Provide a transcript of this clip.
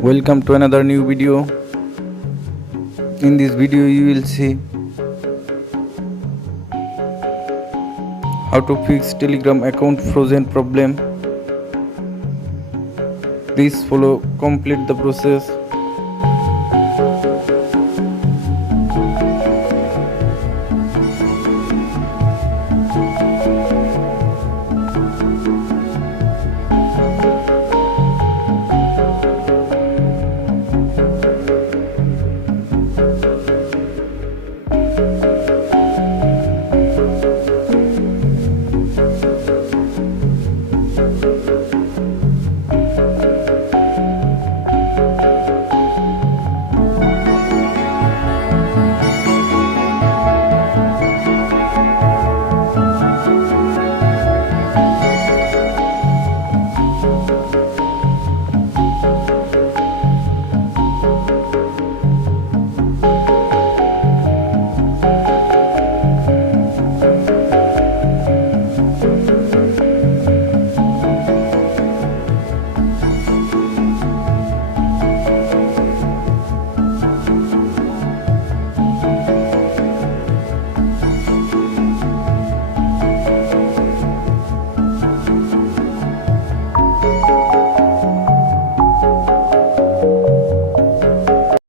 Welcome to another new video. In this video you will see how to fix Telegram account frozen problem. Please follow complete the process.